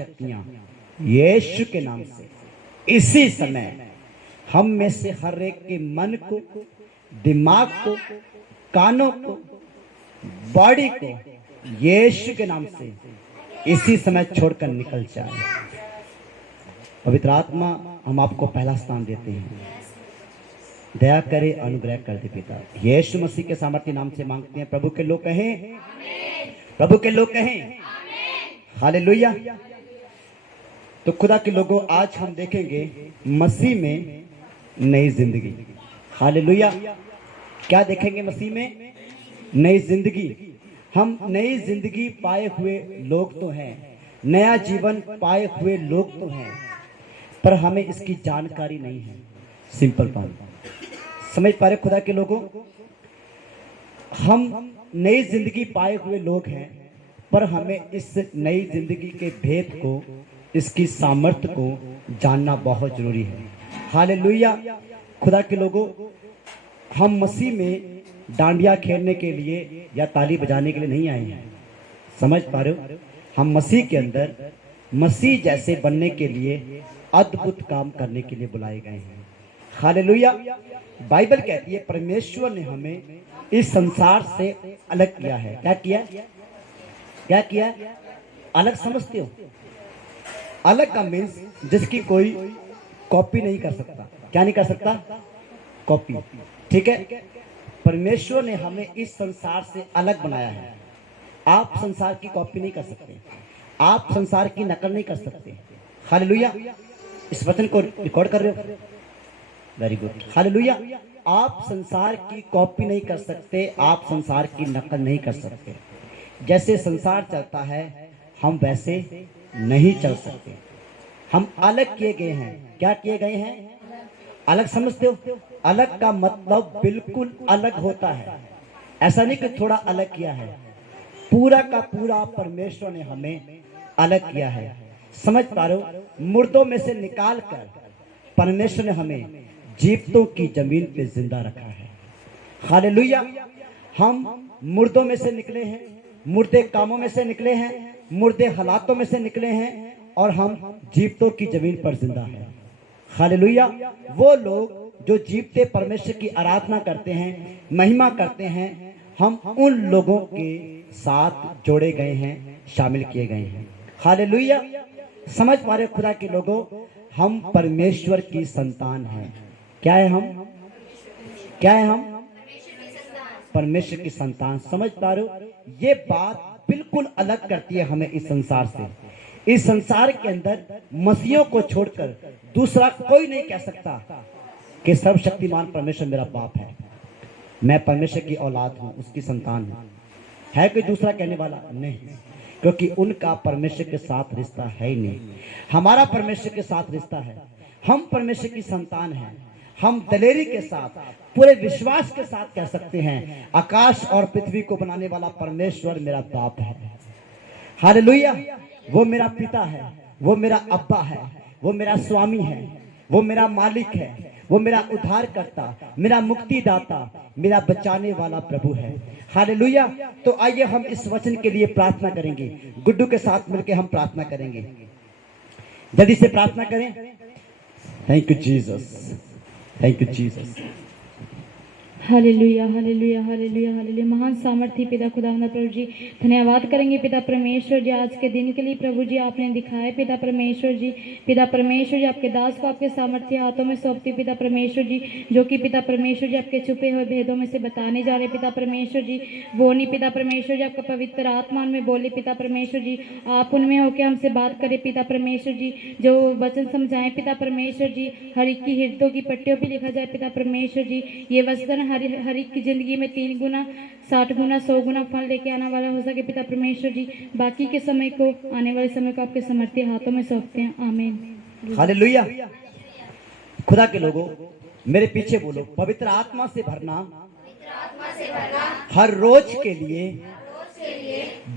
शक्तियां यीशु के नाम से इसी समय हम में से हर एक के मन को, दिमाग को, कानों को, बॉडी को यीशु के नाम से इसी समय छोड़कर निकल जाए। पवित्र आत्मा, हम आपको पहला स्थान देते हैं। दया करे, अनुग्रह कर दे पिता। यीशु मसीह के सामर्थ्य नाम से मांगते हैं। प्रभु के लोग कहें, प्रभु के लोग कहें हालेलुया। तो खुदा के लोगों, आज हम देखेंगे मसीह में नई जिंदगी। हालेलुया। क्या देखेंगे मसीह में? नई जिंदगी। हम नई जिंदगी पाए हुए लोग तो हैं, नया जीवन पाए हुए लोग तो हैं, पर हमें इसकी जानकारी नहीं है। सिंपल बात, समझ पा रहे खुदा के लोगों? हम नई जिंदगी पाए हुए लोग हैं, पर हमें इस नई जिंदगी के भेद को, इसकी सामर्थ्य को जानना बहुत जरूरी है। हालेलुया। खुदा के लोगों, हम मसीह में डांडिया खेलने के लिए या ताली बजाने के लिए नहीं आए हैं। समझ पा रहे हो? हम मसीह के अंदर मसीह जैसे बनने के लिए, अद्भुत काम करने के लिए बुलाए गए हैं। हालेलुया। बाइबल कहती है परमेश्वर ने हमें इस संसार से अलग किया है। क्या किया? क्या किया? अलग समझते हो? अलग का मीन्स जिसकी कोई कॉपी नहीं कर सकता। क्या नहीं कर सकता? कॉपी। ठीक है। परमेश्वर ने हमें इस संसार से अलग बनाया है। आप संसार की कॉपी नहीं कर सकते, आप संसार की नकल नहीं कर सकते। हालेलुया। इस वचन को रिकॉर्ड कर रहे हो? Very good. हालेलुया। आप संसार की कॉपी नहीं कर सकते, आप संसार की नकल नहीं कर सकते। जैसे संसार चलता है हम वैसे नहीं चल सकते। हम अलग किए गए हैं। क्या किए गए हैं? अलग। समझते हो? अलग का मतलब बिल्कुल अलग होता है। ऐसा नहीं कि थोड़ा अलग किया है, पूरा का पूरा परमेश्वर ने हमें अलग किया है। समझ पा रहे हो? मुर्दों में से निकाल कर परमेश्वर ने हमें जीवतों की जमीन पे जिंदा रखा है। हालेलुया। हम मुर्दों में से निकले हैं, मुर्दे कामों में से निकले हैं, मुर्दे हालातों में से निकले हैं, और हम जीवतों की जमीन पर जिंदा हैं। हालेलुया। वो लोग जो जीवते परमेश्वर की आराधना करते हैं, महिमा करते हैं, हम उन लोगों के साथ जोड़े गए हैं, शामिल किए गए हैं। हालेलुया। समझ पा रहे खुदा के लोगों? हम परमेश्वर की संतान हैं। क्या है हम? क्या है हम? परमेश्वर की संतान। समझ पा रहे हो? ये बात बिल्कुल अलग करती है हमें इस संसार से। इस संसार के अंदर मसीहों को छोड़कर दूसरा कोई नहीं कह सकता कि सर्वशक्तिमान परमेश्वर मेरा बाप है, मैं परमेश्वर की औलाद हूं, उसकी संतान हूं। है कोई दूसरा कहने वाला? नहीं, क्योंकि उनका परमेश्वर के साथ रिश्ता है ही नहीं। हमारा परमेश्वर के साथ रिश्ता है। हम परमेश्वर की संतान हैं। हम दलेरी के साथ, पूरे विश्वास के साथ कह सकते हैं, आकाश और पृथ्वी को बनाने वाला परमेश्वर मेरा बाप है। हालेलुया। वो मेरा पिता है, वो मेरा अब्बा है, वो मेरा स्वामी है, वो मेरा मालिक है, वो मेरा उद्धारकर्ता, मेरा मुक्तिदाता, मेरा बचाने वाला प्रभु है। हालेलुया। तो आइए हम इस वचन के लिए प्रार्थना करेंगे। गुड्डू के साथ मिलकर हम प्रार्थना करेंगे। जल्दी से प्रार्थना करें। Thank you Jesus, thank you Jesus. Hallelujah, hallelujah, hallelujah, hallelujah. महान सामर्थी पिता खुदावंद प्रभु जी, धन्यवाद करेंगे पिता परमेश्वर जी आज के दिन के लिए। प्रभु जी आपने दिखाया पिता परमेश्वर जी, पिता परमेश्वर जी आपके दास को आपके सामर्थ्य हाथों में सौंपती पिता परमेश्वर जी, जो कि पिता परमेश्वर जी आपके छुपे हुए भेदों में से बताने जा रहे पिता परमेश्वर जी। वो नहीं पिता परमेश्वर जी, आपका पवित्र आत्मा में बोले पिता परमेश्वर जी, आप उनमें होकर हमसे बात करें पिता परमेश्वर जी, जो वचन समझाएं पिता परमेश्वर जी। हर एक की हृदयों की पट्टियों पर लिखा जाए पिता परमेश्वर जी। ये वचन हर एक की जिंदगी में 3 गुना, 60 गुना, 100 गुना फल लेके आने वाला हो सके पिता परमेश्वर जी। बाकी के समय को, आने वाले समय को आपके समर्थी हाथों में सौंपते हैं। आमीन। हालेलुया। खुदा के लोगों, मेरे पीछे बोलो, पवित्र आत्मा से भरना हर रोज के लिए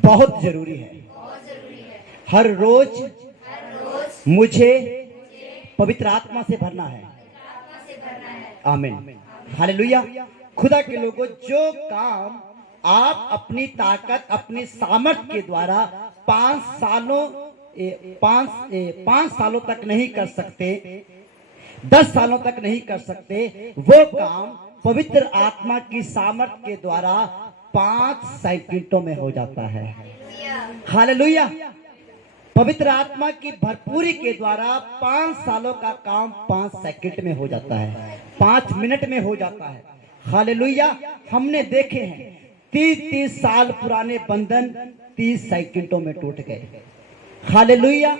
बहुत जरूरी है। हर रोज मुझे पवित्र आत्मा से भरना है। आमीन। हालेलुया। खुदा के लोगों, जो काम आप अपनी ताकत, अपनी सामर्थ के द्वारा 5 सालों पांच सालों तक नहीं कर सकते, 10 सालों तक नहीं कर सकते, वो काम पवित्र आत्मा की सामर्थ के द्वारा 5 सेकंडों में हो जाता है। हालेलुया। पवित्र आत्मा की भरपूरी के द्वारा 5 सालों का काम 5 सेकंड में हो जाता है, 5 मिनट में हो जाता है। हालेलुया। हमने देखे हैं 30 साल पुराने बंधन 30 सेकंडों में टूट गए। हालेलुया।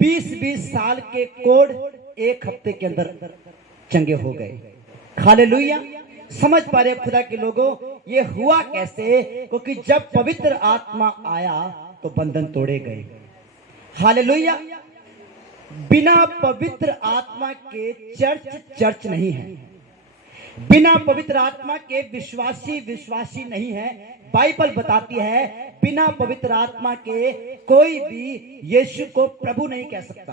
20 साल के कोड 1 हफ्ते के अंदर चंगे हो गए। हालेलुया। समझ पा रहे खुदा के लोगों, ये हुआ कैसे? क्योंकि जब पवित्र आत्मा आया तो बंधन तोड़े गए। हालेलुया। बिना पवित्र आत्मा के चर्च नहीं है, बिना पवित्र आत्मा के विश्वासी नहीं है। बाइबल बताती है बिना पवित्र आत्मा के कोई भी यीशु को प्रभु नहीं कह सकता,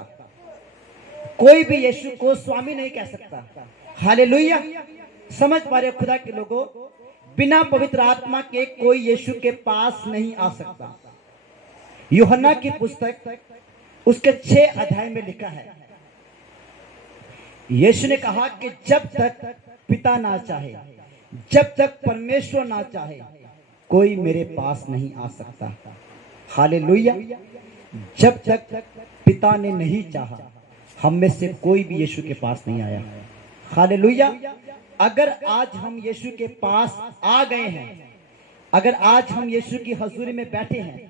कोई भी यीशु को स्वामी नहीं कह सकता। हालेलुया। समझ पा रहे खुदा के लोगों, बिना पवित्र आत्मा के कोई यीशु के पास नहीं आ सकता। यूहन्ना की पुस्तक उसके 6 अध्याय में लिखा है, यीशु ने कहा कि जब तक पिता ना चाहे, जब तक परमेश्वर ना चाहे, कोई मेरे पास नहीं आ सकता। हालेलुया। जब तक पिता ने नहीं चाहा, हम में से कोई भी यीशु के पास नहीं आया। हालेलुया। अगर आज हम यीशु के पास आ गए हैं, अगर आज हम यीशु की हजूरी में बैठे हैं,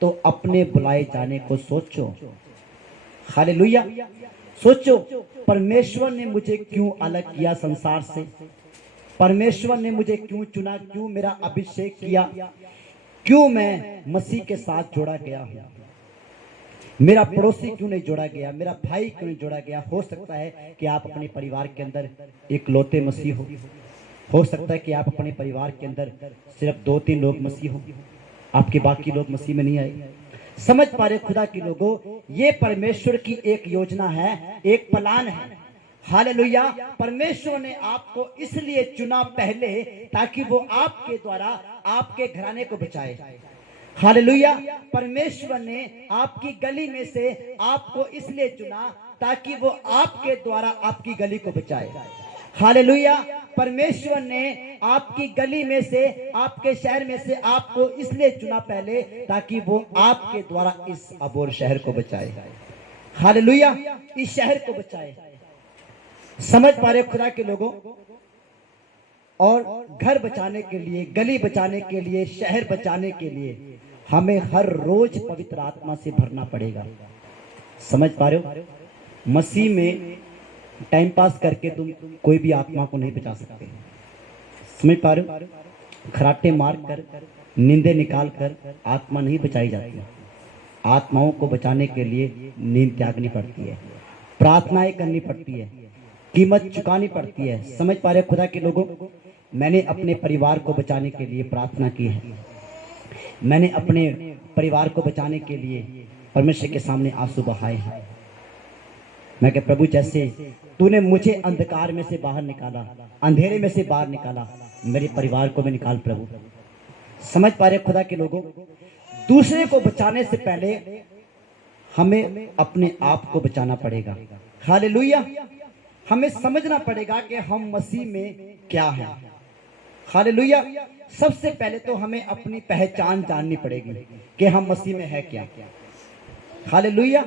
तो अपने बुलाए जाने को सोचो। हालेलुया। सोचो, परमेश्वर ने मुझे क्यों अलग किया संसार से? परमेश्वर ने मुझे क्यों चुना? क्यों मेरा अभिषेक किया? क्यों मैं मसीह के साथ जोड़ा गया हूं? मेरा पड़ोसी क्यों नहीं जोड़ा गया? मेरा भाई क्यों नहीं जोड़ा गया? हो सकता है कि आप अपने परिवार के अंदर इकलौते मसीह हो सकता है कि आप अपने परिवार के अंदर सिर्फ 2-3 लोग मसीह हो, आपके बाकी लोग मसीह में नहीं आए। समझ पा रहे खुदा के लोगों, ये परमेश्वर की एक योजना है, एक प्लान है। हालेलुया। परमेश्वर ने आपको इसलिए चुना पहले, ताकि वो आपके द्वारा आपके घराने को बचाए। हालेलुया। परमेश्वर ने आपकी गली में से आपको इसलिए चुना ताकि वो आपके द्वारा आपकी गली को बचाए। हालेलुया। परमेश्वर ने आपकी गली में से, आपके शहर में से आपको इसलिए चुना पहले, ताकि वो आपके द्वारा इस अबोर शहर को बचाए। हालेलुया। इस शहर को बचाए। समझ पा रहे खुदा के लोगों? और घर बचाने के लिए, गली बचाने के लिए, शहर बचाने के लिए हमें हर रोज पवित्र आत्मा से भरना पड़ेगा। समझ पा रहे हो? मसीह में टाइम पास करके तुम कोई भी आत्मा को नहीं बचा सकते। समझ पा रहे हो? खराटे मार कर, नींदें निकाल कर आत्मा नहीं बचाई जाती। आत्माओं को बचाने के लिए नींद त्यागनी पड़ती है, प्रार्थनाएं करनी पड़ती है, कीमत चुकानी पड़ती है। समझ पा रहे खुदा के लोगों? मैंने अपने परिवार को बचाने के लिए प्रार्थना की है। मैंने अपने परिवार को बचाने के लिए परमेश्वर के सामने आंसू बहाए हैं। मैं कह प्रभु, जैसे तूने मुझे अंधकार में से बाहर निकाला, अंधेरे में से बाहर निकाला, मेरे परिवार को भी निकाल प्रभु। समझ पा रहे खुदा के लोगों? दूसरे को बचाने से पहले हमें अपने आप को बचाना पड़ेगा। हालेलुया। हमें समझना पड़ेगा कि हम मसीह में क्या हैं। हालेलुया। सबसे पहले तो हमें अपनी पहचान जाननी पड़ेगी कि हम मसीह में है क्या। हालेलुया।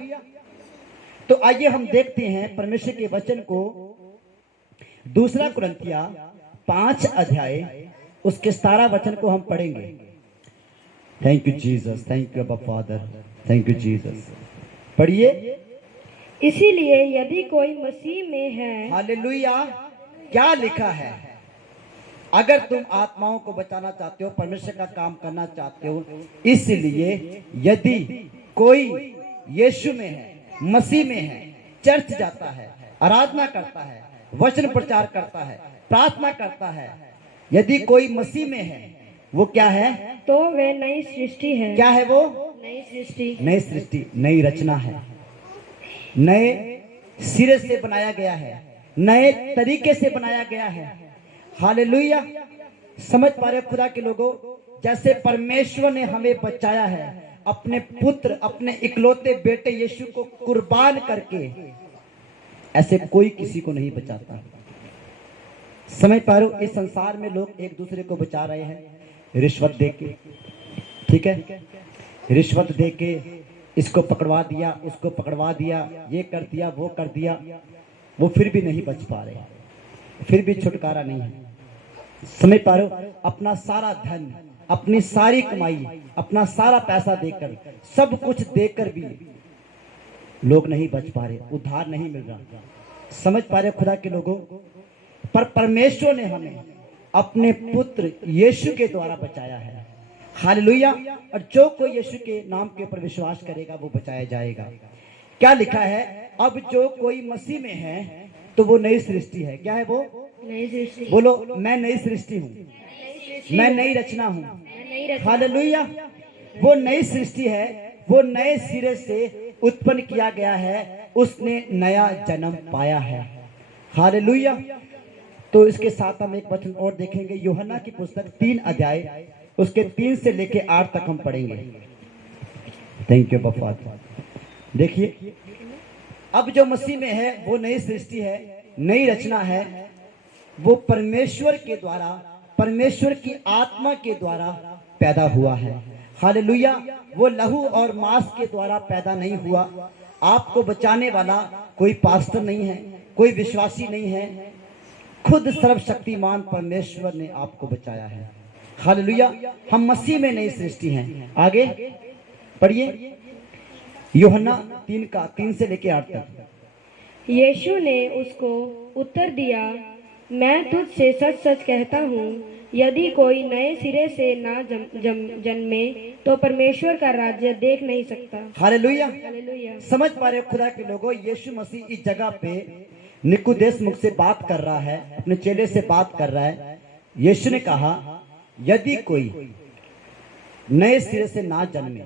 तो आइए हम देखते हैं परमेश्वर के वचन को, 2 कुरिन्थिया 5 अध्याय उसके 17 वचन को हम पढ़ेंगे। Thank you Jesus, thank you अब्बा फादर, थैंक यू जीसस। पढ़िए। इसीलिए यदि कोई मसीह में है, हालेलुया। क्या लिखा है? अगर तुम आत्माओं को बचाना चाहते हो, परमेश्वर का काम करना चाहते हो, इसलिए यदि कोई यीशु में है, मसीह में है, चर्च जाता है, आराधना करता है, वचन प्रचार करता है, प्रार्थना करता है, यदि कोई मसीह में है, वो क्या है? तो वे नई सृष्टि है। क्या है वो? नई सृष्टि। नई सृष्टि, नई रचना है, नए सिरे से बनाया गया है, नए तरीके से बनाया गया है। हालेलुया। समझ पा रहे खुदा के लोगों? जैसे परमेश्वर ने हमें बचाया है, अपने पुत्र, अपने इकलौते बेटे यीशु को कुर्बान करके ऐसे कोई किसी को नहीं बचाता। समझ पा रहे हो, इस संसार में लोग एक दूसरे को बचा रहे हैं रिश्वत देके, ठीक है, रिश्वत देके इसको पकड़वा दिया, उसको पकड़वा दिया, ये कर दिया, वो कर दिया, वो फिर भी नहीं बच पा रहे, फिर भी छुटकारा नहीं है। समझ पा रहे हो, अपना सारा धन, अपनी सारी कमाई, अपना सारा पैसा देकर, सब कुछ देकर भी लोग नहीं बच पा रहे, उद्धार नहीं मिल रहा। समझ पा रहे खुदा के लोगों, पर परमेश्वर ने हमें अपने पुत्र यीशु के द्वारा बचाया है। हालेलुया। और जो कोई यीशु के नाम के ऊपर विश्वास करेगा वो बचाया जाएगा। क्या लिखा है? अब जो कोई मसीह में है तो वो नई सृष्टि है। क्या है वो? नई सृष्टि। बोलो, मैं नई सृष्टि हूँ, मैं नई रचना हूँ। हालेलुया। वो नई सृष्टि है, वो नए सिरे से उत्पन्न किया गया है, उसने नया जन्म पाया है। हालेलुया। तो इसके साथ हम एक वचन और देखेंगे, यूहन्ना की पुस्तक 3 अध्याय उसके 3 से लेके 8 तक हम पढ़ेंगे। थैंक यू बाबा। देखिए, अब जो मसीह में है वो नई सृष्टि है, नई रचना है। वो परमेश्वर के द्वारा, परमेश्वर की आत्मा के द्वारा पैदा हुआ है। हालेलुया। वो लहू और मांस के द्वारा पैदा नहीं हुआ। आपको बचाने वाला कोई पास्टर नहीं है, कोई विश्वासी नहीं है, खुद सर्वशक्तिमान परमेश्वर ने आपको बचाया है। हालेलुया। हम मसीह में नई सृष्टि हैं। आगे पढ़िए, यूहन्ना 3 से लेके 8 तक। यीशु ने उसको उत्तर दिया, मैं तुझसे सच सच कहता हूँ, यदि कोई नए सिरे से ना जन्मे तो परमेश्वर का राज्य देख नहीं सकता। हालेलुया। हालेलुया। समझ पा रहे हो खुदा के लोगों, यीशु मसीह इस जगह पे निकुदेस मुख से बात कर रहा है, अपने चेले से बात कर रहा है। यीशु ने कहा, यदि कोई नए सिरे से ना जन्मे,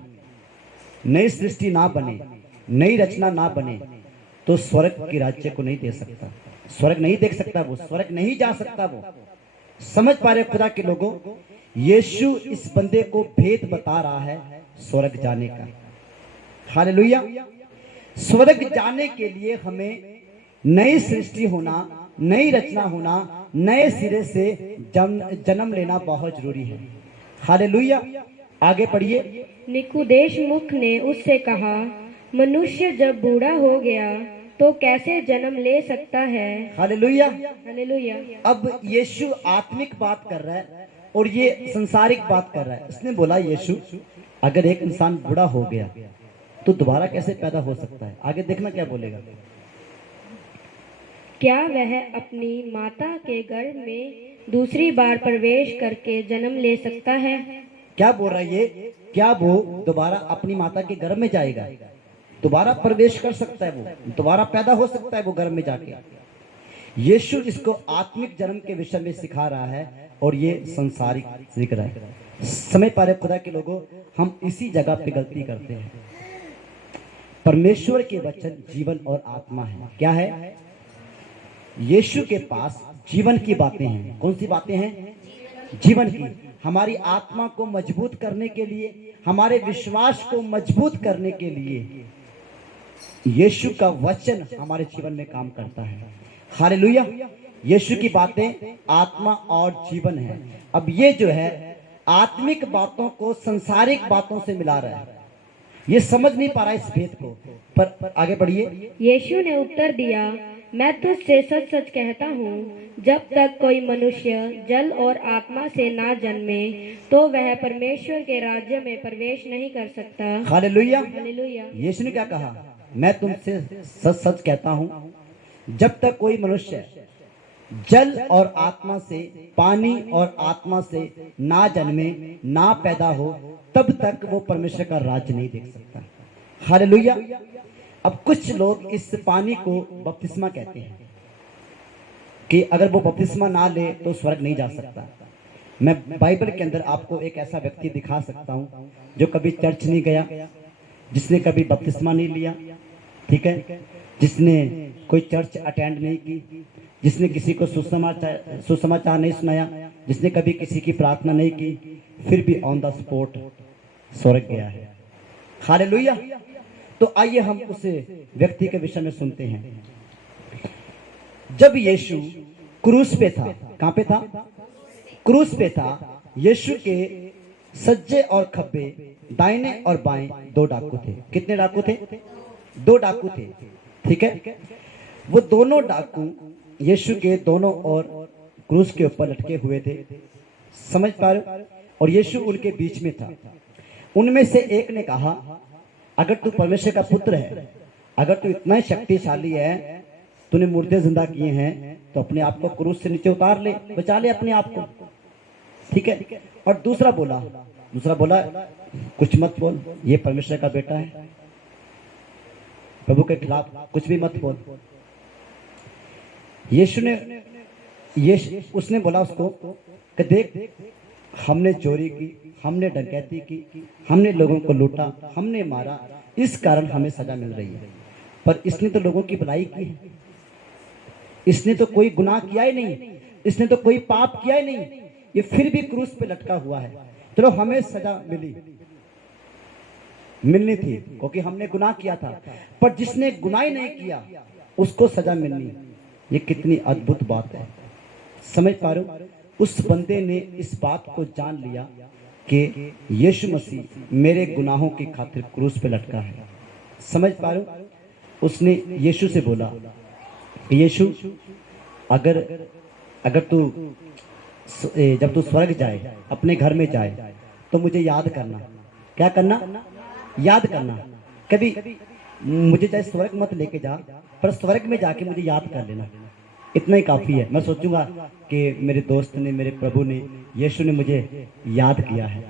नई सृष्टि ना बने, नई रचना ना बने, तो स्वर्ग के राज्य को नहीं दे सकता, स्वर्ग नहीं देख सकता, वो स्वर्ग नहीं जा सकता। वो समझ पा रहे खुदा के लोगों, यीशु इस बंदे को भेद बता रहा है स्वर्ग जाने का। हालेलुया। स्वर्ग जाने के लिए हमें नई सृष्टि होना, नई रचना होना, नए सिरे से जन्म लेना बहुत जरूरी है। हालेलुया। आगे पढ़िए। निकुदेश मुख ने उससे कहा, मनुष्य जब बूढ़ा हो गया तो कैसे जन्म ले सकता है? हालेलुया। हालेलुया। अब यीशु आत्मिक बात कर रहा है और ये संसारिक बात कर रहा है। इसने बोला, यीशु, अगर एक इंसान बूढ़ा हो गया तो दोबारा कैसे पैदा हो सकता है? आगे देखना क्या बोलेगा। क्या वह अपनी माता के गर्भ में दूसरी बार प्रवेश करके जन्म ले सकता है? क्या बोल रहा है ये? क्या वो दोबारा अपनी माता के गर्भ में जाएगा? दोबारा प्रवेश कर सकता है, वो दोबारा पैदा हो सकता है वो गर्भ में जाके। यीशु इसको आत्मिक जन्म के विषय में सिखा रहा है और ये संसारिक सीख रहा है। समझ पा रहे खुदा के लोगों, हम इसी जगह पे गलती करते हैं। परमेश्वर के वचन जीवन और आत्मा है। क्या है? यीशु के पास जीवन की बातें हैं। कौन सी बातें हैं? जीवन की। हमारी आत्मा को मजबूत करने के लिए, हमारे विश्वास को मजबूत करने के लिए यीशु का वचन हमारे जीवन में काम करता है। हालेलुया। यीशु की बातें आत्मा और जीवन है। अब ये जो है आत्मिक बातों को संसारिक बातों से मिला रहा है, ये समझ नहीं पा रहा इस भेद को। पर आगे बढ़िए। यीशु ने उत्तर दिया, मैं तुझसे सच सच कहता हूँ, जब तक कोई मनुष्य जल और आत्मा से ना जन्मे तो वह परमेश्वर के राज्य में प्रवेश नहीं कर सकता। हालेलुया। हालेलुया। यीशु ने क्या कहा? मैं तुमसे सच सच कहता हूँ, जब तक कोई मनुष्य जल और आत्मा से, पानी और आत्मा से ना जन्मे, ना पैदा हो, तब तक वो परमेश्वर का राज्य नहीं देख सकता। हालेलुया। अब कुछ लोग इस पानी को बपतिस्मा कहते हैं कि अगर वो बपतिस्मा ना ले तो स्वर्ग नहीं जा सकता। मैं बाइबल के अंदर आपको एक ऐसा व्यक्ति दिखा सकता हूँ जो कभी चर्च नहीं गया, जिसने कभी बपतिस्मा नहीं लिया, ठीक है, जिसने कोई चर्च अटेंड नहीं की, जिसने किसी को सुसमाचार नहीं सुनाया, जिसने कभी किसी की प्रार्थना नहीं की, फिर भी ऑन द स्पॉट स्वर्ग गया है। हालेलुया। तो आइए हम उस व्यक्ति के विषय में सुनते हैं। जब यीशु क्रूस पे था, कहां पे था? क्रूस पे था। यीशु के सज्जे और खब्बे दाहिने और बाएं दो डाकू थे। कितने डाकू थे? दो डाकू थे, ठीक है। वो दोनों डाकू यीशु के दोनों ओर क्रूस के ऊपर लटके हुए थे, समझ पा रहे हो? और यीशु उनके बीच में था। उनमें से एक ने कहा, अगर तू परमेश्वर का पुत्र है, अगर तू इतना शक्तिशाली है, तूने मुर्दे जिंदा किए हैं, तो अपने आप को क्रूस से नीचे उतार ले, बचा ले अपने आप को, ठीक है। और दूसरा बोला कुछ मत बोल, ये परमेश्वर का बेटा है, प्रभु के खिलाफ कुछ भी मत बोल। उसने बोला उसको कि देख, हमने चोरी की, हमने डकैती की, हमने लोगों को लूटा, हमने मारा, इस कारण हमें सजा मिल रही है। पर इसने तो लोगों की भलाई की है, इसने तो कोई गुनाह किया ही नहीं, इसने तो कोई पाप किया ही नहीं, ये फिर भी क्रूस पे लटका हुआ है। चलो हमें सजा मिलनी थी क्योंकि हमने गुनाह किया था, पर जिसने गुनाह ही नहीं किया उसको सजा मिलनी। ये कितनी अद्भुत बात है, समझ पा रहे हो? उस बंदे ने इस बात को जान लिया कि यीशु मसीह मेरे गुनाहों की खातिर क्रूस पे लटका है, समझ पा रहे हो? उसने यीशु से बोला, यीशु अगर तू जब तू स्वर्ग जाए, अपने घर में जाए, तो मुझे याद करना। क्या करना? याद करना। कभी मुझे चाहे स्वर्ग मत लेके जा, पर स्वर्ग में जाके मुझे याद कर लेना, इतना ही काफी है। मैं सोचूंगा कि मेरे दोस्त ने, मेरे प्रभु ने, यीशु ने मुझे याद किया है।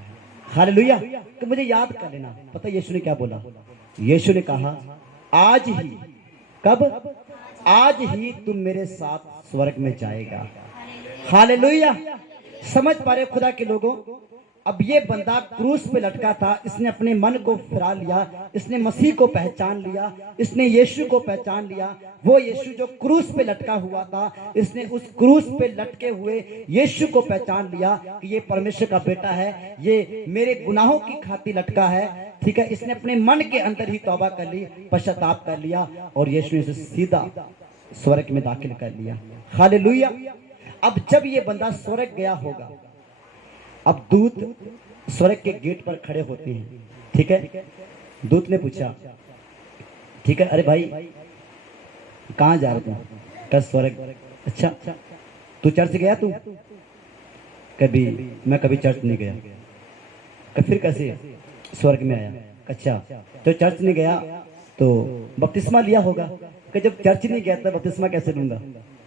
हालेलुया। तो मुझे याद कर लेना। पता यीशु ने क्या बोला? यीशु ने कहा, आज ही, कब? आज ही तुम मेरे साथ स्वर्ग में जाएगा। हालेलुया। समझ पा रहे खुदा के लोगों? अब ये बंदा क्रूस पे लटका था, इसने अपने मन को फिरा लिया, इसने मसीह को पहचान लिया, इसने यीशु को पहचान लिया। वो यीशु जो क्रूस पे लटका हुआ था, इसने उस क्रूस पे लटके हुए यीशु को पहचान लिया कि ये परमेश्वर का बेटा है, ये मेरे गुनाहों की खातिर लटका है, ठीक है। इसने अपने मन के अंदर ही तौबा कर ली, पश्चाताप कर लिया, और यीशु ने इसे सीधा स्वर्ग में दाखिल कर लिया। हालेलुया। अब जब ये बंदा स्वर्ग गया होगा, अब दूत स्वर्ग के गेट पर खड़े होते हैं, ठीक है। दूत ने पूछा, ठीक है, अरे भाई कहाँ जा रहे थे? कल स्वर्ग। अच्छा, तू चर्च गया? तू मैं कभी चर्च नहीं गया। फिर कैसे स्वर्ग में आया? अच्छा, तो चर्च नहीं गया तो बपतिस्मा लिया होगा। कि जब चर्च नहीं गया तो बपतिस्मा कैसे लूंगा?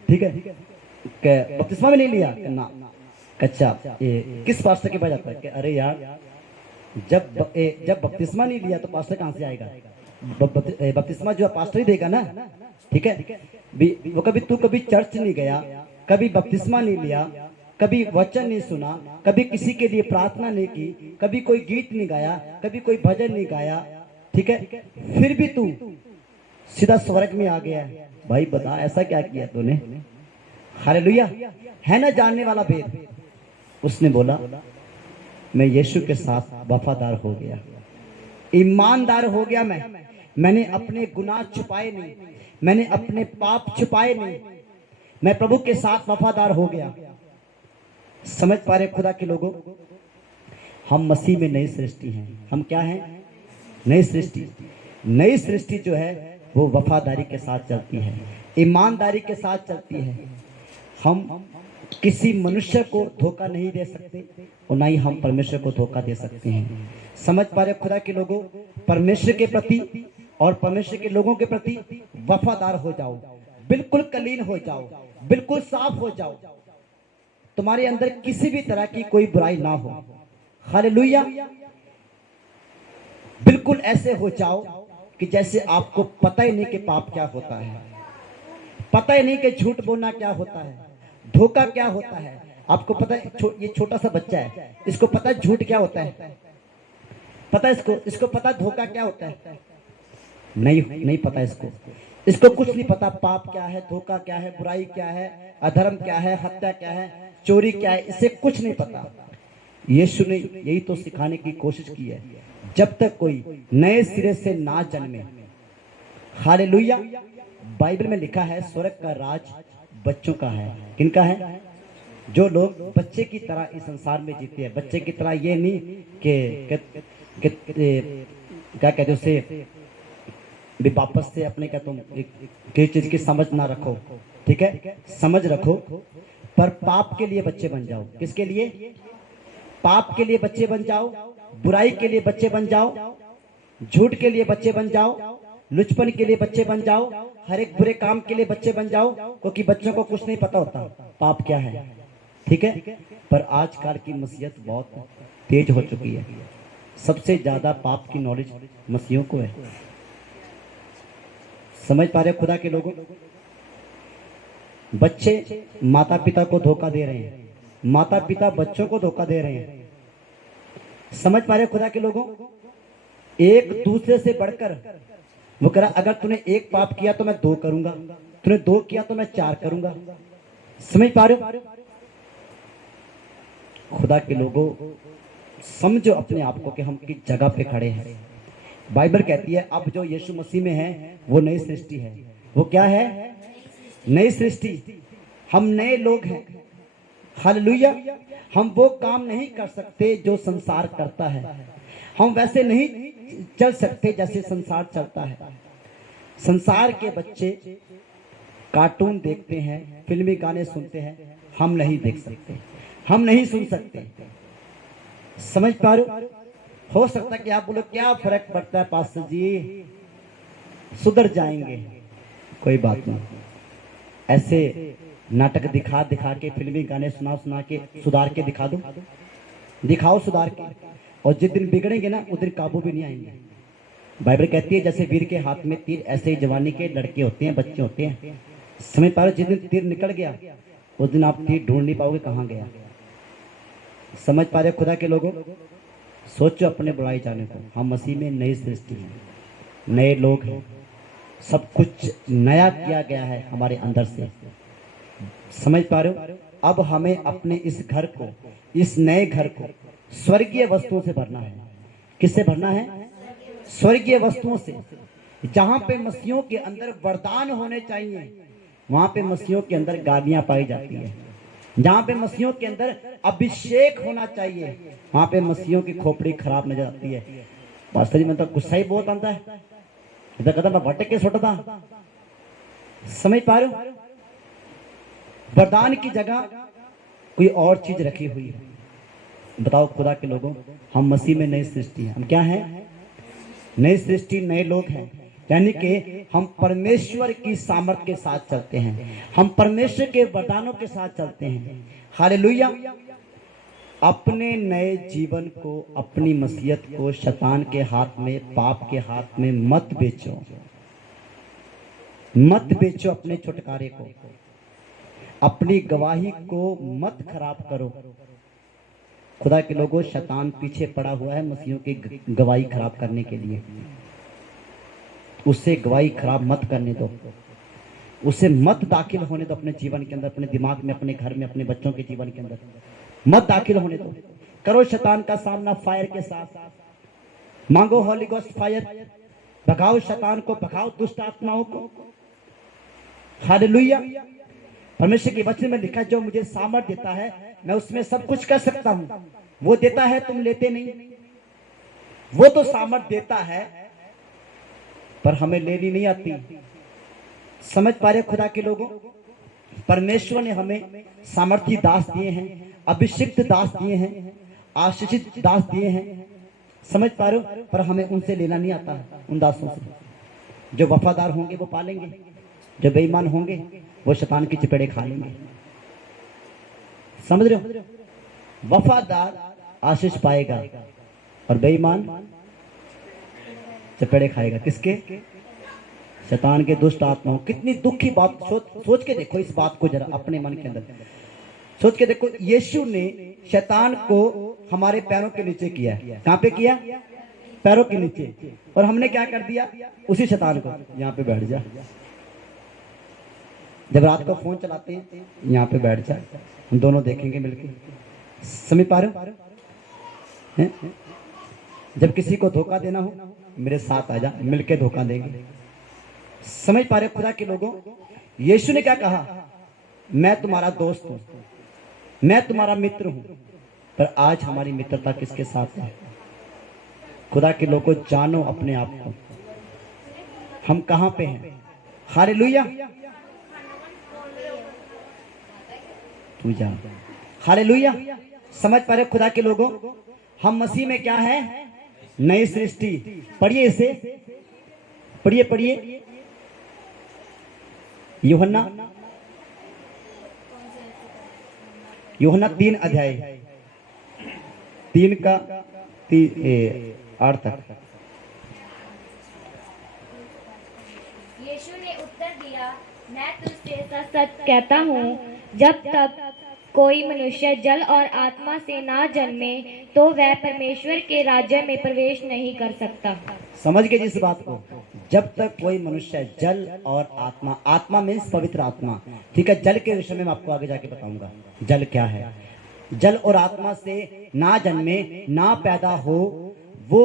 ठीक है, बपतिस्मा में नहीं लिया ना। अच्छा, ये किस पास्टर के पास जाता है? कि अरे यार, जब बपतिस्मा नहीं लिया तो पास्टर कहाँ से आएगा? बपतिस्मा जो पास्टर ही देगा ना, ठीक है। वो कभी चर्च नहीं गया, कभी बपतिस्मा नहीं लिया, कभी वचन नहीं सुना, कभी किसी के लिए प्रार्थना नहीं की, कभी कोई गीत नहीं गाया, कभी कोई भजन नहीं गाया, ठीक है, फिर भी तू सीधा स्वर्ग में आ गया। भाई बता, ऐसा क्या किया तूने? हालेलुया। है ना जानने वाला भेद? उसने बोला, मैं यीशु के साथ वफादार हो गया, ईमानदार हो गया। मैंने अपने गुनाह छुपाए नहीं, मैंने अपने पाप छुपाए नहीं, मैं प्रभु के साथ वफादार हो गया। समझ पा रहे खुदा के लोगों? हम मसीह में नई सृष्टि हैं। हम क्या हैं? नई सृष्टि। नई सृष्टि जो है वो वफादारी के साथ चलती है, ईमानदारी के साथ चलती है। हम किसी मनुष्य को धोखा नहीं दे सकते और ना ही हम परमेश्वर को धोखा दे सकते हैं। समझ पा रहे खुदा के लोगों? परमेश्वर के प्रति और परमेश्वर के लोगों के प्रति वफादार हो जाओ, बिल्कुल कलीन हो जाओ, बिल्कुल साफ हो जाओ, तुम्हारे अंदर किसी भी तरह की कोई बुराई ना हो। हालेलुया। बिल्कुल ऐसे हो जाओ कि जैसे आपको पता ही नहीं कि पाप क्या होता है, पता ही नहीं कि झूठ बोलना क्या होता है, धोखा क्या होता है। आपको पता है, ये छोटा सा बच्चा है, इसको पता है झूठ क्या होता है? पता है इसको पता है धोखा क्या होता है? नहीं पता इसको कुछ नहीं पता। पाप क्या है, धोखा क्या है, बुराई क्या है, अधर्म क्या है, हत्या क्या है, चोरी क्या है, इसे कुछ नहीं पता। यीशु ने यही तो सिखाने की कोशिश की है। जब तक कोई नए सिरे से ना जन्मे। हालेलुया। बाइबल में लिखा है स्वर्ग का राज बच्चों का है। किनका है? जो लोग बच्चे की तरह इस संसार में जीते हैं। बच्चे की तरह ये नहीं कि क्या कहते उसे भी वापस से अपने का तुम किसी चीज की समझ ना रखो, ठीक है, समझ रखो, पर पाप के लिए बच्चे बन जाओ। किसके लिए? पाप के लिए बच्चे बन जाओ, बुराई के लिए बच्चे बन जाओ, झूठ के लिए बच्चे बन जाओ, लुचपन के लिए बच्चे बन जाओ, हर एक बुरे काम के लिए बच्चे बन जाओ, क्योंकि बच्चों को कुछ नहीं पता होता पाप क्या है, ठीक है। पर आजकल की मसीहत बहुत तेज हो चुकी है। सबसे ज्यादा पाप की नॉलेज मसीहों को है। समझ पा रहे हो खुदा के लोगों? बच्चे माता पिता को धोखा दे रहे हैं, माता पिता बच्चों को धोखा दे रहे हैं। समझ पा रहे हो खुदा के लोगों? एक दूसरे से बढ़कर वो कह रहा, अगर तूने एक पाप किया तो मैं 2 करूंगा, तूने 2 किया तो मैं 4 करूंगा। समझ पा रहे हो? खुदा के लोगों, समझो अपने आप को कि हम किस जगह पे खड़े हैं। बाइबल कहती है अब जो यीशु मसीह में है वो नई सृष्टि है। वो क्या है? नई सृष्टि। हम नए लोग हैं। हालेलुया। हम वो काम नहीं कर सकते जो संसार करता है। हम वैसे नहीं चल सकते जैसे संसार चलता है। संसार के बच्चे कार्टून देखते हैं, फिल्मी गाने सुनते हैं, हम नहीं देख सकते, हम नहीं सुन सकते। समझ पा रहे हो? हो सकता है कि आप बोलो क्या फर्क पड़ता है पास्टर जी, सुधर जाएंगे। कोई बात नहीं, ऐसे नाटक दिखा दिखा के, फिल्मी गाने सुना सुना के सुधार के दिखा दो, दिखाओ सुधार के, और जिस दिन बिगड़ेंगे ना उस दिन काबू भी नहीं आएंगे। बाइबल कहती है जैसे वीर के हाथ में तीर, ऐसे ही जवानी के लड़के होते हैं, बच्चे होते हैं। समझ पा रहे हो? जिस दिन तीर निकल गया उस दिन आप तीर ढूंढ नहीं पाओगे कहाँ गया। समझ पा रहे हो खुदा के लोगों? सोचो अपने बुराई जाने को। हम मसीह में नई सृष्टि हैं, नए लोग हैं, सब कुछ नया किया गया है हमारे अंदर से। समझ पा रहे हो? अब हमें अपने इस घर को, इस नए घर को स्वर्गीय वस्तुओं से भरना है। किससे भरना है? स्वर्गीय वस्तुओं से। जहां पे मसीहों के अंदर वरदान होने चाहिए वहां पे मसीहों के अंदर गालियां पाई जाती है। जहां पे मसीहों के अंदर अभिषेक होना चाहिए वहां पे मसीहों की खोपड़ी खराब नजर आती है। पास्टर जी, मैं तो गुस्सा ही बहुत आता है, इधर कहता मैं भटक के सुटता। समझ पा रहे हो? वरदान की जगह कोई और चीज रखी हुई है। बताओ खुदा के लोगों, हम मसीह में नई सृष्टि हैं। हम क्या हैं? नई सृष्टि, नए लोग हैं। यानी कि हम परमेश्वर की सामर्थ के साथ चलते हैं, हम परमेश्वर के वरदानों के साथ चलते हैं। हालेलुया। अपने नए जीवन को, अपनी मसीहत को शैतान के हाथ में, पाप के हाथ में मत बेचो, मत बेचो अपने छुटकारे को, अपनी गवाही को मत खराब करो। खुदा के लोगों, शैतान पीछे पड़ा हुआ है मसीहों की गवाही खराब करने के लिए। उससे गवाही खराब मत करने दो, उसे मत दाखिल होने दो अपने जीवन के अंदर, अपने दिमाग में, अपने घर में, अपने बच्चों के जीवन के अंदर मत दाखिल होने दो। करो शैतान का सामना फायर के साथ, मांगो होली गोस्ट फायर, भगाओ शैतान को, भगाओ दुष्ट आत्माओं को। हालेलुया। परमेश्वर के वचन में लिखा, जो मुझे सामर्थ देता है मैं उसमें सब कुछ कर सकता हूं। वो देता है, तुम लेते नहीं। वो तो सामर्थ देता है पर हमें लेनी नहीं आती। समझ पा रहे खुदा के लोगों? परमेश्वर ने हमें सामर्थी दास दिए हैं, अभिषिक्त दास दिए हैं, आशीषित दास दिए हैं। समझ पा रहे हो? पर हमें उनसे लेना नहीं आता है, उन दासों से। जो वफादार होंगे वो पालेंगे, जो बेईमान होंगे वो शैतान की चपेड़े खा लेंगे। समझ रहे हो? वफादार आशीष पाएगा और बेईमान चपेड़े खाएगा। किसके? शैतान के दुष्ट आत्माओं। कितनी दुखी बात। सोच के देखो इस बात को जरा अपने मन के अंदर सोच के देखो। यीशु ने शैतान को हमारे पैरों के नीचे किया। कहां पे किया? पैरों के नीचे। और हमने क्या कर दिया? उसी शैतान को यहाँ पे बैठ जा। जब रात को फोन चलाते हैं यहाँ पे बैठ जा, हम दोनों देखेंगे मिलके। समझ पा रहे हो? जब किसी को धोखा देना हो मेरे साथ आ जा, मिलके धोखा देंगे। समझ पा रहे खुदा के लोगों, यीशु ने क्या कहा, मैं तुम्हारा दोस्त हूं, मैं तुम्हारा मित्र हूं। पर आज हमारी मित्रता किसके साथ है? खुदा के लोगों, जानो अपने आप को, हम कहां पे हैं। हालेलुया, तू जा। हालेलुया, समझ पा रहे खुदा के लोगों, हम मसीह में क्या है? नई सृष्टि। पढ़िए इसे, पढ़िए पढ़िए, यूहन्ना 3 अध्याय 3 का 8 तक। यीशु ने उत्तर दिया, मैं तुझसे सच सच कहता हूँ, जब तक कोई मनुष्य जल और आत्मा से ना जन्मे तो वह परमेश्वर के राज्य में प्रवेश नहीं कर सकता। समझ गए जिस बात को, जब तक कोई मनुष्य जल और आत्मा, आत्मा मीन्स पवित्र आत्मा, ठीक है। जल के विषय में मैं आपको आगे जाके बताऊंगा जल क्या है। जल और आत्मा से ना जन्मे, ना पैदा हो, वो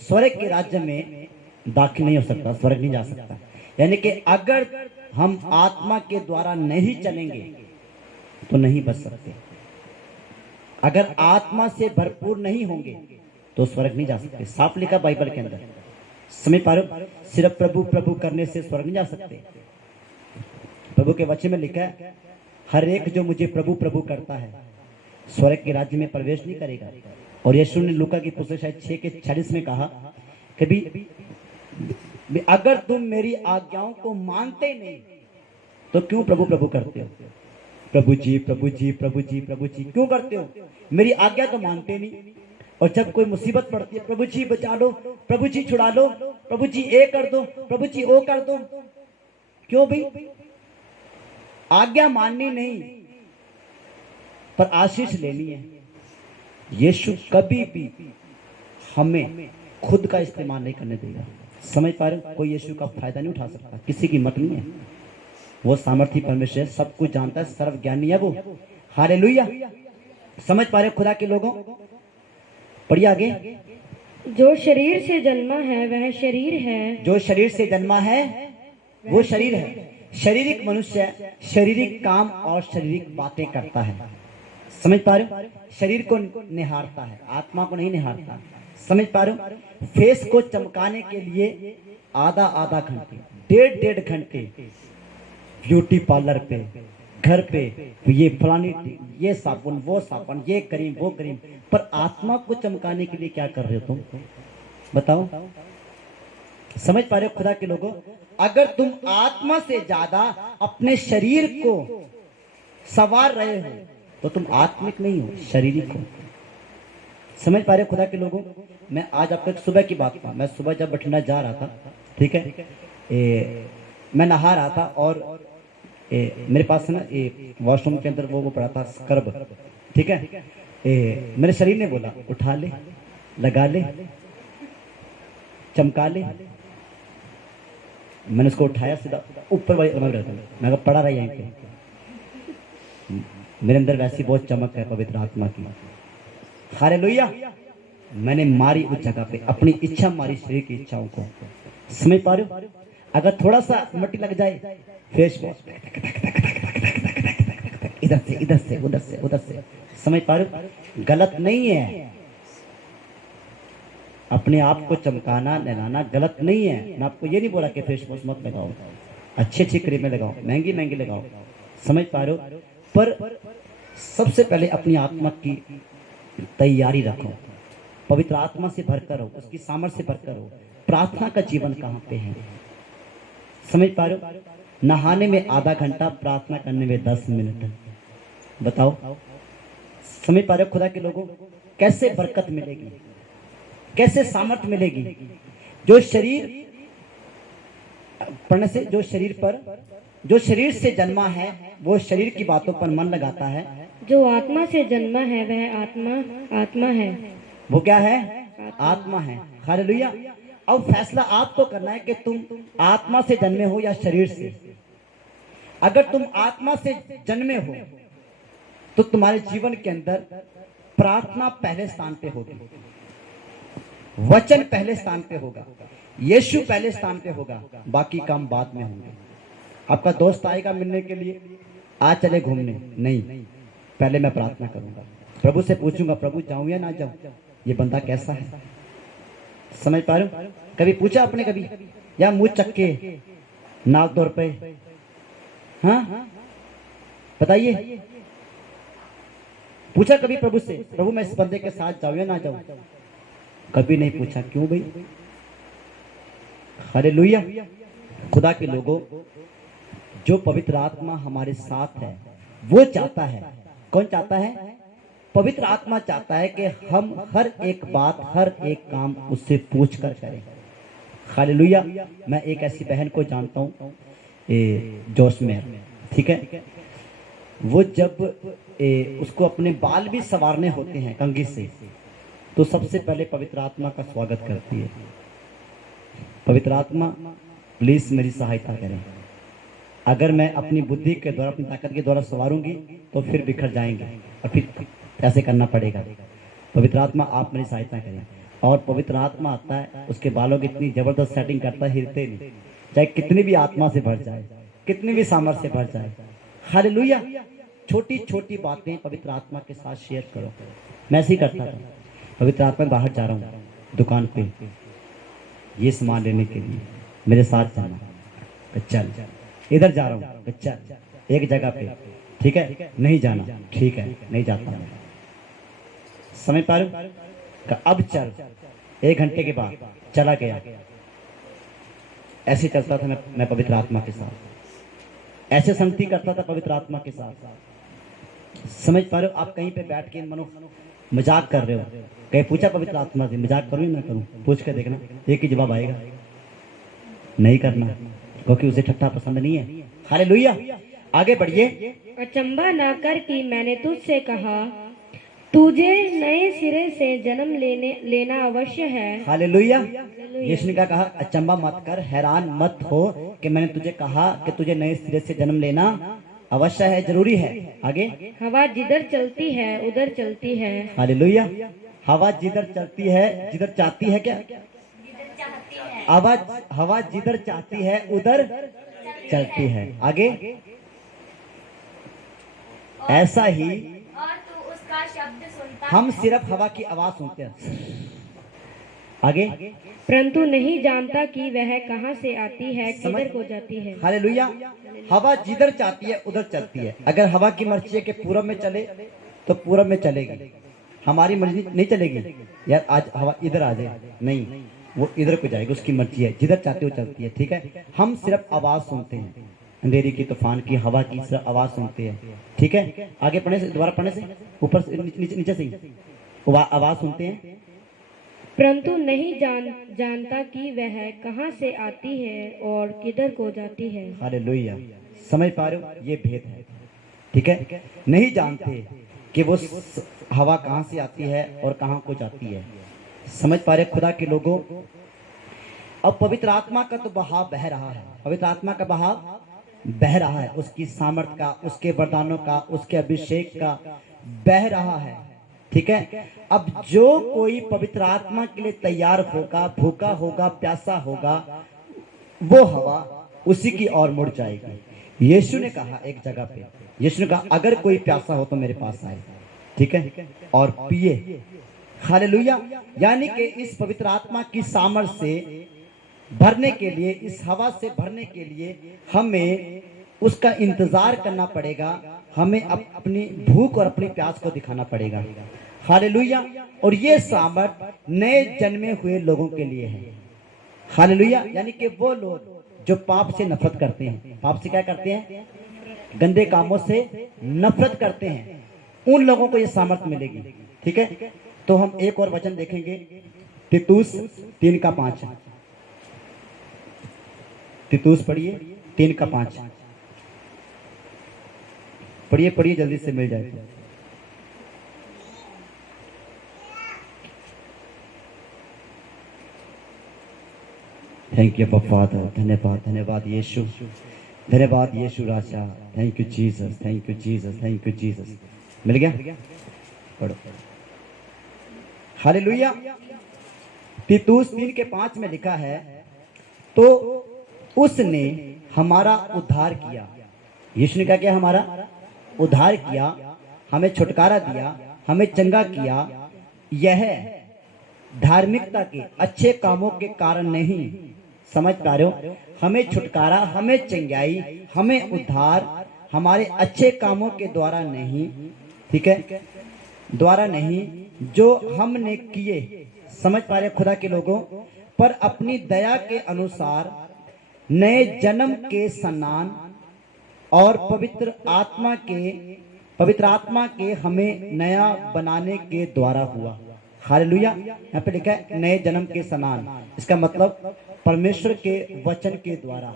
स्वर्ग के राज्य में दाखिल नहीं हो सकता, स्वर्ग नहीं जा सकता। यानी कि अगर हम आत्मा के द्वारा नहीं चलेंगे तो नहीं बच सकते। अगर आत्मा से भरपूर नहीं होंगे तो स्वर्ग नहीं जा सकते। साफ लिखा बाइबल के अंदर, समझ पा रहे हो? सिर्फ प्रभु प्रभु करने से स्वर्ग नहीं जा सकते। प्रभु के वचन में लिखा है, हर एक जो मुझे प्रभु प्रभु करता है स्वर्ग के राज्य में प्रवेश नहीं करेगा। और यीशु ने लूका की पुस्तक शायद 6:46 में कहा कि भी अगर तुम मेरी आज्ञाओं को मानते नहीं तो क्यों प्रभु प्रभु करते हो? प्रभु जी प्रभु जी प्रभु जी प्रभु जी क्यों करते हो? मेरी आज्ञा तो मानते नहीं। और जब कोई मुसीबत पड़ती है, प्रभु जी बचा लो, प्रभु जी छुड़ा लो, प्रभु जी ये कर दो, प्रभु जी वो कर दो। क्यों भाई? आज्ञा माननी नहीं पर आशीष लेनी है। यीशु कभी भी हमें खुद का इस्तेमाल नहीं करने देगा। समझ पा रहे हो? कोई यीशु का फायदा नहीं उठा सकता, किसी की मत नहीं है। वो सामर्थी परमेश्वर सब कुछ जानता है, सर्वज्ञानी है वो। हालेलुया, समझ पा रहे हो खुदा के लोगों? पढ़िए आगे। जो शरीर से जन्मा है वह शरीर है, जो शरीर से जन्मा है वो शरीर है। शारीरिक मनुष्य शारीरिक काम और शारीरिक बातें करता है। समझ पा रहे हो? शरीर को निहारता है, आत्मा को नहीं निहारता। समझ पा रहे हो? फेस को चमकाने के लिए आधा घंटे, डेढ़ घंटे ब्यूटी पार्लर पे, घर पे ये फलानी, ये साबुन, वो साबुन, ये क्रीम, वो क्रीम। पर आत्मा को चमकाने के लिए क्या कर रहे हो तुम? बताओ। समझ पा रहे हो खुदा के लोगों? अगर तुम आत्मा से ज्यादा अपने शरीर को सवार रहे हो तो तुम आत्मिक नहीं हो, शारीरिक हो। समझ पा रहे हो खुदा के लोगों? मैं आज आपको एक सुबह की बात कहूं। मैं सुबह जब बठिंडा जा रहा था, ठीक है, मैं नहा रहा था और मेरे पास ना वॉशरूम के अंदर वो पड़ा था स्क्रब, ठीक है। मेरे शरीर ने बोला उठा ले, लगा ले, चमका ले। मैंने उसको उठाया, सीधा ऊपर वाली अलमारी रखा, मैं पड़ा रहा यहीं पे। मेरे अंदर वैसी बहुत चमक है पवित्र आत्मा की। हालेलुया, मैंने मारी उस जगह पे, अपनी इच्छा मारी, शरीर की इच्छाओं को। समझ पा रहे हो? अगर थोड़ा सा मट्टी लग जाए, फेस वॉश इधर से इधर से उधर से उधर से। समझ पा रहे हो? गलत नहीं है, अपने आप को चमकाना नहलाना गलत नहीं है। मैं आपको ये नहीं बोला कि फेस वॉश मत लगाओ, अच्छी क्रीमें लगाओ, महंगी लगाओ। समझ पा रहे हो? पर सबसे पहले अपनी आत्मा की तैयारी रखो, पवित्र आत्मा से भरकर हो, उसकी सामर्थ्य से भरकर हो। प्रार्थना का जीवन कहाँ पे है? समझ पा रहे हो? नहाने में आधा घंटा, प्रार्थना करने में 10 मिनट। बताओ, समझ पा रहे हो खुदा के लोगों? कैसे बरकत मिलेगी, कैसे सामर्थ्य मिलेगी? जो शरीर पढ़ने से, जो शरीर से जन्मा है वो शरीर की बातों पर मन लगाता है। जो आत्मा से जन्मा है वह आत्मा है। वो क्या है? आत्मा है। हालेलुया। अब फैसला आपको करना है कि तुम आत्मा से जन्मे हो या शरीर से। अगर तुम आत्मा से जन्मे हो तो तुम्हारे जीवन के अंदर प्रार्थना पहले स्थान पे होगी। वचन पहले स्थान पे होगा, यीशु पहले स्थान पे होगा, बाकी काम बाद में होंगे। आपका दोस्त आएगा मिलने के लिए, आज चले घूमने, नहीं, पहले मैं प्रार्थना करूंगा, प्रभु से पूछूंगा, प्रभु जाऊं या ना जाऊं, ये बंदा कैसा है। समझ पा रहे हो? कभी पूछा आपने कभी, या मुंह चक्के नाक दौड़ पे? हाँ बताइए, पूछा कभी प्रभु से, प्रभु मैं इस बंदे के साथ जाऊं या ना जाऊं? कभी नहीं पूछा। क्यों भाई? हालेलुया। खुदा के लोगों, जो पवित्र आत्मा हमारे साथ है वो चाहता है, कौन चाहता है? पवित्र आत्मा चाहता है कि हम हर एक बात, हर एक काम उससे पूछ कर करें। हालेलुया। मैं एक ऐसी बहन को जानता हूँ, जोश में, ठीक है, वो जब उसको अपने बाल भी संवारने होते हैं कंघी से, तो सबसे पहले पवित्र आत्मा का स्वागत करती है। पवित्र आत्मा प्लीज मेरी सहायता करें, अगर मैं अपनी बुद्धि के द्वारा, अपनी ताकत के द्वारा संवारूंगी तो फिर बिखर जाएंगे और फिर ऐसे करना पड़ेगा। पवित्र आत्मा आप मेरी सहायता करें। और पवित्र आत्मा आता है, उसके बालों की इतनी जबरदस्त सेटिंग करता है, हिलते नहीं, चाहे कितनी भी आत्मा से भर जाए, कितनी भी सामर्थ्य से भर जाए। हालेलुया। छोटी छोटी बातें पवित्र आत्मा के साथ शेयर करो। मैं ऐसे ही करता था, पवित्र आत्मा बाहर जा रहा हूँ दुकान पे ये सामान लेने के लिए, मेरे साथ जाना, चल। इधर जा रहा हूँ, चल एक जगह पे, ठीक है, नहीं जाना, ठीक है, नहीं जाता मैं। समझ पा रहे हो? अब चल, 1 घंटे के बाद चला गया। ऐसे चलता था मैं पवित्र आत्मा के साथ, ऐसे संगति करता था पवित्र आत्मा के साथ। समझ पा रहे हो? आप कहीं पे बैठ के मनो मजाक कर रहे हो, कहीं पूछा पवित्र आत्मा से मजाक करूं या ना करूं, पूछ के देखना, एक ही जवाब आएगा, नहीं करना, क्योंकि उसे ठट्ठा पसंद नहीं है। हालेलुया। आगे बढ़िए। अचंबा ना कर कि मैंने तुझसे कहा, तुझे नए सिरे से जन्म लेना अवश्य है। हालेलुया। यीशु ने क्या कहा? अचंबा मत कर, हैरान मत हो कि मैंने तुझे कहा कि तुझे नए सिरे से जन्म लेना अवश्य है, जरूरी है। आगे। हवा जिधर चलती है उधर चलती है। हालेलुया। हवा जिधर चलती है, जिधर चाहती है, क्या आवाज? हवा जिधर चाहती है उधर चलती है। आगे। ऐसा ही और तू उसका शब्द सुनता हम है। सिर्फ हवा की आवाज सुनते हैं। आगे। परंतु नहीं जानता कि वह कहाँ से आती है, किधर को जाती है। हालेलुया। हवा जिधर चाहती है उधर चलती है। अगर हवा की मर्जी है कि पूरब में चले तो पूरब में चलेगी, हमारी मर्जी नहीं चलेगी यार आज हवा इधर आ जाए, नहीं, वो इधर को जाएगी, उसकी मर्जी है, जिधर चाहती है वो चलती है। ठीक है, हम सिर्फ आवाज सुनते हैं, अंधेरी की, तूफान की, हवा की, सिर्फ आवाज सुनते हैं। ठीक है, आगे पढ़ने से, दोबारा पढ़ने से, ऊपर से नीचे से ही आवाज सुनते हैं। परंतु नहीं जानता कि वह कहाँ से आती है और किधर को जाती है। हालेलुया। समझ पा रहे हो? ये भेद है। ठीक है, नहीं जानते कि वो हवा कहाँ से आती है और कहाँ को जाती है। समझ पा रहे खुदा के लोगों? अब पवित्र आत्मा का तो बहाव बह रहा है, पवित्र आत्मा का बहाव बह रहा है, उसकी सामर्थ का, उसके वरदानों का, उसके अभिषेक का बह रहा है। ठीक है, अब जो कोई पवित्र आत्मा के लिए तैयार होगा, भूखा होगा, प्यासा होगा, वो हवा उसी की ओर मुड़ जाएगी। यीशु ने कहा एक जगह पे, यीशु ने कहा अगर कोई प्यासा हो तो मेरे पास आए, ठीक है, और पिए। हालेलुया। यानी कि इस पवित्र आत्मा की सामर्थ्य से भरने के लिए, इस हवा से भरने के लिए हमें उसका इंतजार करना पड़ेगा, हमें अपनी भूख और अपनी प्यास को दिखाना पड़ेगा। हालेलुया। और ये सामर्थ नए जन्मे हुए लोगों के लिए है। हालेलुया। यानी कि वो लोग जो पाप से नफरत करते हैं, पाप से क्या करते हैं? गंदे कामों से नफरत करते हैं, उन लोगों को ये सामर्थ मिलेगी। ठीक है, तो हम एक और वचन देखेंगे, तीतुस 3:5। तीतुस पढ़िए 3:5, पढ़िए पढ़िए, जल्दी से मिल जाए। थैंक यू फादर, धन्यवाद, धन्यवाद यीशु, धन्यवाद यीशु राजा, thank you Jesus, thank you Jesus, thank you Jesus. मिल गया? पढ़ो। हालेलुया। तीतुस 3:5 में लिखा है, तो उसने हमारा उद्धार किया। यीशु ने क्या किया? हमारा उद्धार किया, हमें छुटकारा दिया, हमें चंगा किया। यह धार्मिकता के अच्छे कामों के कारण नहीं, समझ पा रहे हो? हमें छुटकारा, हमें चंगाई, हमें उद्धार हमारे अच्छे कामों के द्वारा नहीं, ठीक है, द्वारा नहीं जो हमने किए, समझ पा रहे खुदा के लोगों, पर अपनी दया के अनुसार नए जन्म के स्नान और पवित्र आत्मा के हमें नया बनाने के द्वारा हुआ। हालेलुया। यहाँ पे लिखा है नए जन्म के स्नान, इसका मतलब परमेश्वर के वचन के द्वारा।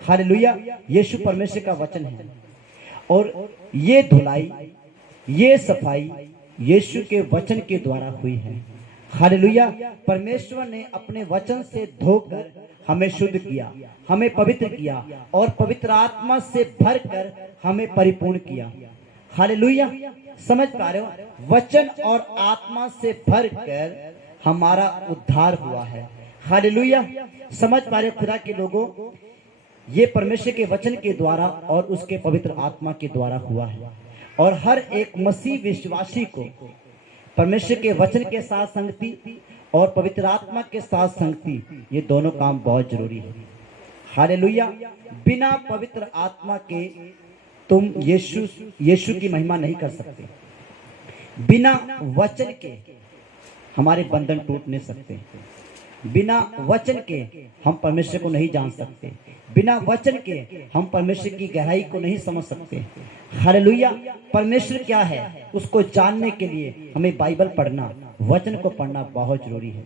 हालेलुया। यीशु परमेश्वर का वचन है और ये धुलाई, ये सफाई यीशु के वचन के द्वारा हुई है। हालेलुया। परमेश्वर ने अपने वचन से धोकर हमें शुद्ध किया, हमें पवित्र किया और पवित्र आत्मा से भरकर हमें परिपूर्ण किया। हालेलुया। समझ पा रहे हो? वचन और आत्मा से भरकर हमारा उद्धार हुआ है। हालेलुया। समझ पा रहे हो खुदा के लोगों? ये परमेश्वर के वचन के द्वारा और उसके पवित्र आत्मा के द्वारा हुआ है। और हर एक मसीह विश्वासी को परमेश्वर के वचन के साथ संगति और पवित्र आत्मा के साथ संगति, ये दोनों काम बहुत जरूरी है। हालेलुया। बिना पवित्र आत्मा के तुम यीशु की महिमा नहीं कर सकते। बिना वचन के हमारे बंधन टूट नहीं सकते। बिना वचन के हम परमेश्वर को नहीं जान सकते। बिना वचन के हम परमेश्वर की गहराई को नहीं समझ सकते। हालेलुया। परमेश्वर क्या है उसको जानने के लिए हमें बाइबल पढ़ना, वचन को पढ़ना बहुत जरूरी है।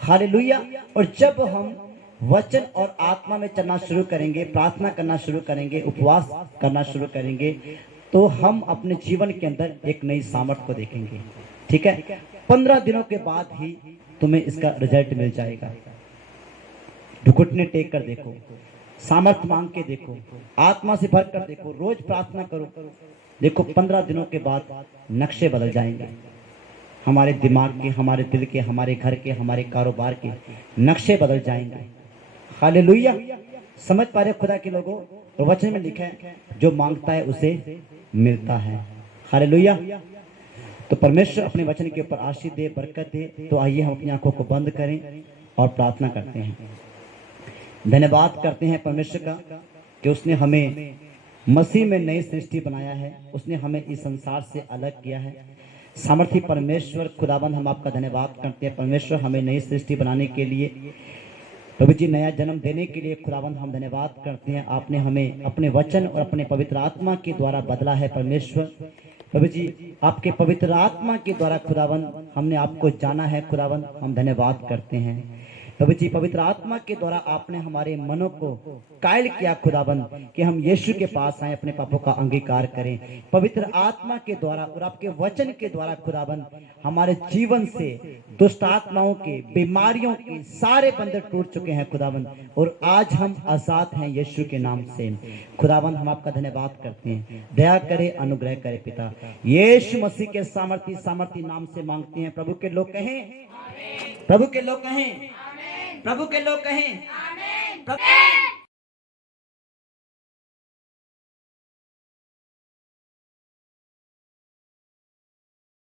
हालेलुया। और जब हम वचन और आत्मा में चलना शुरू करेंगे, प्रार्थना करना शुरू करेंगे, उपवास करना शुरू करेंगे, तो हम अपने जीवन के अंदर एक नई सामर्थ को देखेंगे। ठीक है। 15 दिनों के बाद ही तुम्हें इसका रिजल्ट मिल जाएगा। घुटने टेक कर देखो, सामर्थ मांग के देखो, आत्मा से भर कर देखो, रोज प्रार्थना करो, देखो 15 दिनों के बाद नक्शे बदल जाएंगे। हमारे दिमाग के, हमारे दिल के, हमारे घर के, हमारे कारोबार के नक्शे बदल जाएंगे। हालेलुया। समझ पा रहे खुदा के लोगों? तो वचन में लिखा है जो मांगता है उसे मिलता है। हालेलुया। तो परमेश्वर अपने वचन के ऊपर आशीष दे, बरकत दे। तो आइए हम अपनी आंखों को बंद करें और प्रार्थना करते हैं। धन्यवाद करते हैं परमेश्वर का कि उसने हमें मसीह में नई सृष्टि बनाया है, उसने हमें इस संसार से अलग किया है। सामर्थी परमेश्वर खुदाबंद, हम आपका धन्यवाद करते हैं परमेश्वर, हमें नई सृष्टि बनाने के लिए, प्रभु जी नया जन्म देने के लिए खुदाबंद हम धन्यवाद करते हैं। आपने हमें अपने वचन और अपने पवित्र आत्मा के द्वारा बदला है परमेश्वर। प्रभु जी आपके पवित्र आत्मा के द्वारा खुदाबंद हमने आपको जाना है खुदाबंद, हम धन्यवाद करते हैं। प्रभु जी पवित्र आत्मा के द्वारा आपने हमारे मनों को कायल किया खुदाबंद कि हम यीशु के पास आए, अपने पापों का अंगीकार करें। पवित्र आत्मा के द्वारा और आपके वचन के द्वारा खुदाबंद हमारे जीवन से दुष्ट आत्माओं के, बीमारियों के सारे बंधन टूट चुके हैं खुदाबंद, और आज हम आजाद हैं यीशु के नाम से। खुदाबंद हम आपका धन्यवाद करते हैं। दया करे, अनुग्रह करे पिता, यीशु मसीह के सामर्थी नाम से मांगते हैं। प्रभु के लोग कहें, प्रभु के लोग कहें, प्रभु के लोग कहें,